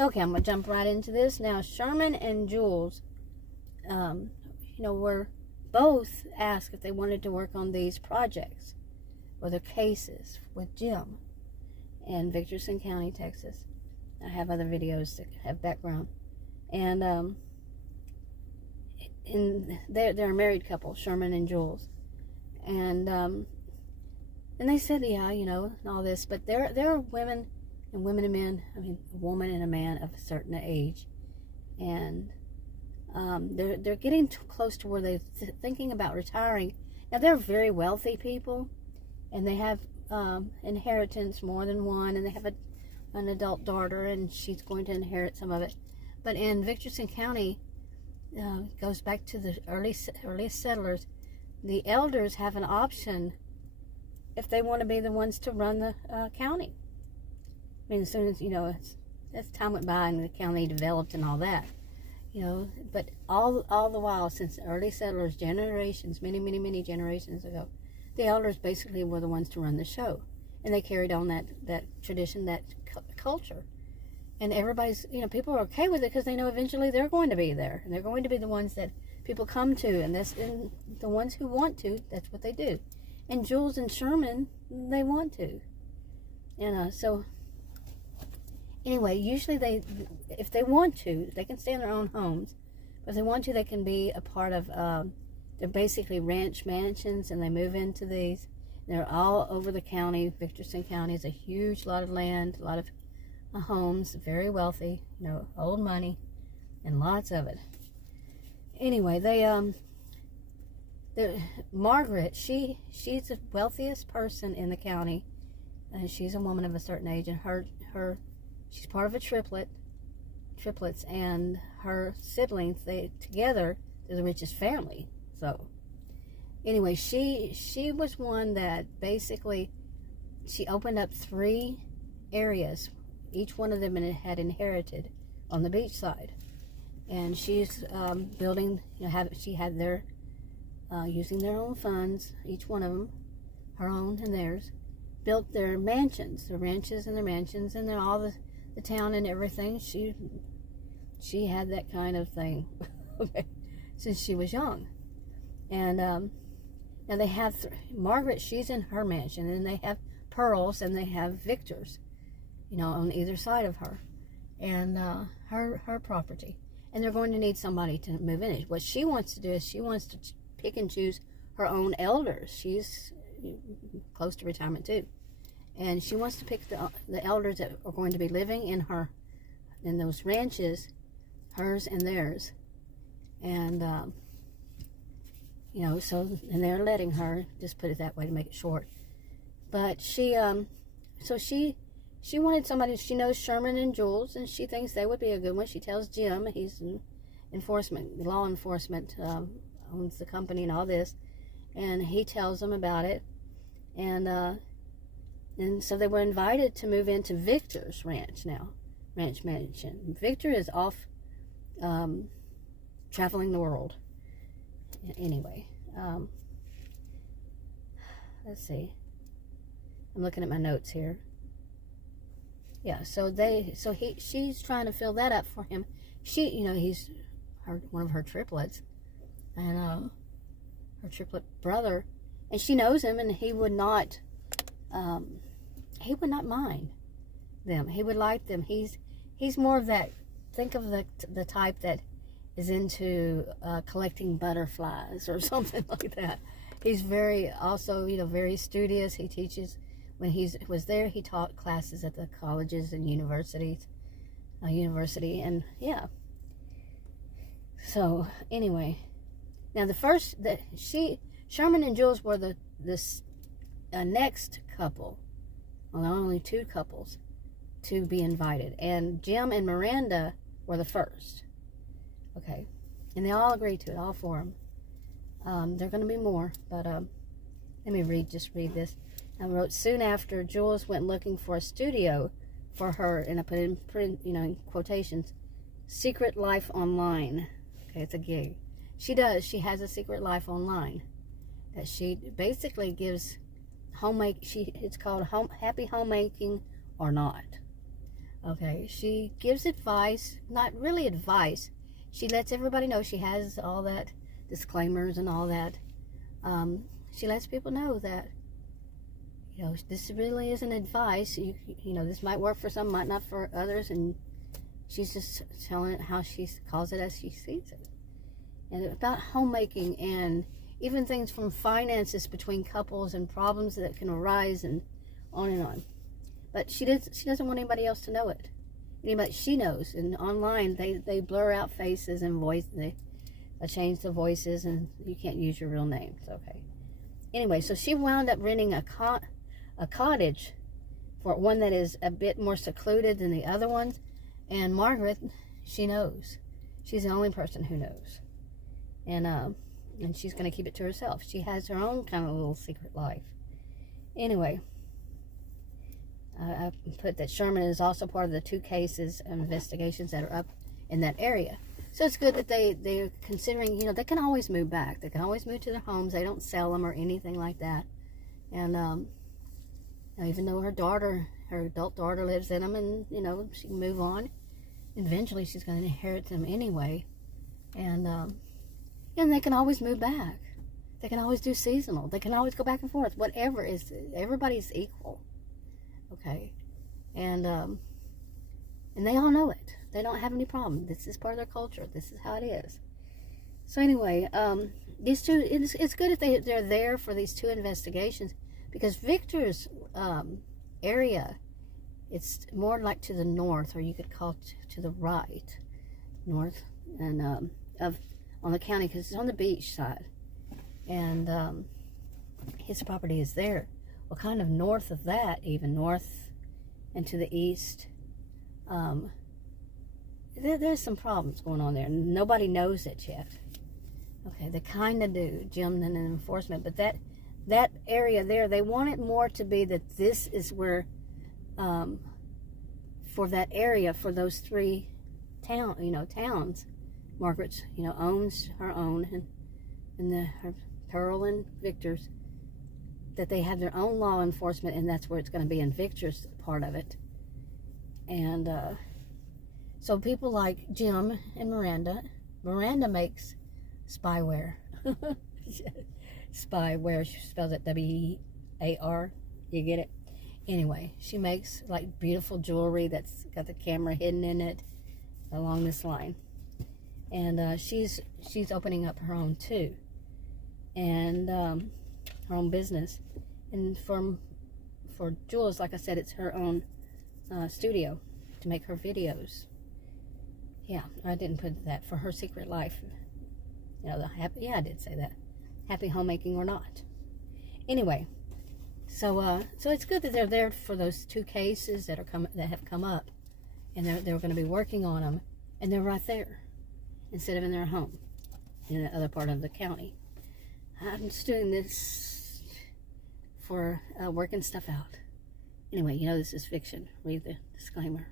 Okay, I'm going to jump right into this. Now, Sherman and Jules, were both asked if they wanted to work on these projects or the cases with Jim in Victorson County, Texas. I have other videos that have background. And they're a married couple, Sherman and Jules. And they said, yeah, and all this. But there are women and men, a woman and a man of a certain age. And they're getting close to where they're thinking about retiring. Now, they're very wealthy people. And they have inheritance, more than one. And they have an adult daughter, and she's going to inherit some of it. But in Victorson County, goes back to the earliest settlers. The elders have an option if they want to be the ones to run the county. I mean, as soon as time went by and the county developed and all that, but all the while, since the early settlers, generations, many generations ago, the elders basically were the ones to run the show, and they carried on that tradition, that culture, and everybody's, people are okay with it because they know eventually they're going to be there, and they're going to be the ones that people come to, and the ones who want to, that's what they do. And Jules and Sherman, they want to, so. Anyway, usually if they want to, they can stay in their own homes. But if they want to, they can be a part of, they're basically ranch mansions, and they move into these. They're all over the county. Victorson County is a huge lot of land, a lot of homes, very wealthy, old money, and lots of it. Anyway, Margaret, she's the wealthiest person in the county, and she's a woman of a certain age, and she's part of a triplets, and her siblings, they're the richest family. So anyway, she was one that basically, she opened up 3 areas. Each one of them had inherited on the beach side, and she's building, she had their using their own funds, each one of them, her own and theirs, built their mansions, their ranches and their mansions, and they're all the town and everything. She had that kind of thing since she was young. And now they have Margaret, she's in her mansion, and they have Pearls, and they have Victor's, on either side of her, and her property. And they're going to need somebody to move in it. What she wants to do is she wants to pick and choose her own elders. She's close to retirement too. And she wants to pick the elders that are going to be living in those ranches, hers and theirs. And, and they're letting her, just put it that way to make it short. But she wanted somebody, she knows Sherman and Jules, and she thinks they would be a good one. She tells Jim, he's in law enforcement, owns the company and all this, and he tells them about it. And so they were invited to move into Victor's ranch now, ranch mansion. Victor is off traveling the world. Anyway, let's see. I'm looking at my notes here. Yeah, she's trying to fill that up for him. He's one of her triplets, and her triplet brother, and she knows him, and he would not mind them. He would like them. He's more of that, think of the type that is into collecting butterflies or something like that. He's very studious. He teaches. When he was there, he taught classes at the colleges and universities, and yeah. So anyway, now Sherman and Jules were the next couple, well, only 2 couples to be invited, and Jim and Miranda were the first. Okay, and they all agreed to it, all 4 of them. There are going to be more, but let me read this. I wrote, soon after, Jules went looking for a studio for her, and I put in in quotations, secret life online. Okay, it's a gig. She has a secret life online that she basically gives it's called Happy Homemaking or Not. Okay, she gives advice, not really advice. She lets everybody know, she has all that disclaimers and all that. She lets people know that, you know, this really isn't advice. You know, this might work for some, might not for others, and she's just telling it how she calls it as she sees it. And about homemaking and even things from finances between couples and problems that can arise and on and on. But she doesn't want anybody else to know it. Anybody she knows, and online they blur out faces and voice. They change the voices, and you can't use your real names. Okay. Anyway, so she wound up renting a cottage for one that is a bit more secluded than the other ones. And Margaret, she knows. She's the only person who knows. And she's going to keep it to herself. She has her own kind of little secret life. Anyway, I put that Sherman is also part of the 2 cases and investigations that are up in that area. So it's good that they're considering, you know, they can always move back. They can always move to their homes. They don't sell them or anything like that. And even though her adult daughter lives in them, and, you know, she can move on. Eventually she's going to inherit them anyway. And they can always move back. They can always do seasonal. They can always go back and forth. Whatever is, everybody's equal. Okay, and they all know it. They don't have any problem. This is part of their culture. This is how it is. So anyway, these two, it's good if they're there for these 2 investigations, because Victor's area, it's more like to the north, or you could call it to the right, north, and on the county, because it's on the beach side, and his property is there. Well, kind of north of that, even north and to the east, there's some problems going on there. And nobody knows it yet. Okay, they kind of do, Jim and enforcement, but that area there, they want it more to be that this is where, for that area, for those 3 towns, Margaret's, owns her own, and her Pearl and Victor's, that they have their own law enforcement, and that's where it's going to be in Victor's part of it. And so people like Jim and Miranda makes spyware. Spyware, she spells it W-E-A-R. You get it? Anyway, she makes like beautiful jewelry that's got the camera hidden in it along this line. And she's opening up her own too. And her own business. And for Jules, like I said, it's her own studio to make her videos. Yeah, I didn't put that for her secret life. I did say that. Happy homemaking or not. Anyway, so it's good that they're there for those 2 cases that have come up, and they're going to be working on them, and they're right there instead of in their home in the other part of the county. I'm just doing this for working stuff out. Anyway, this is fiction. Read the disclaimer.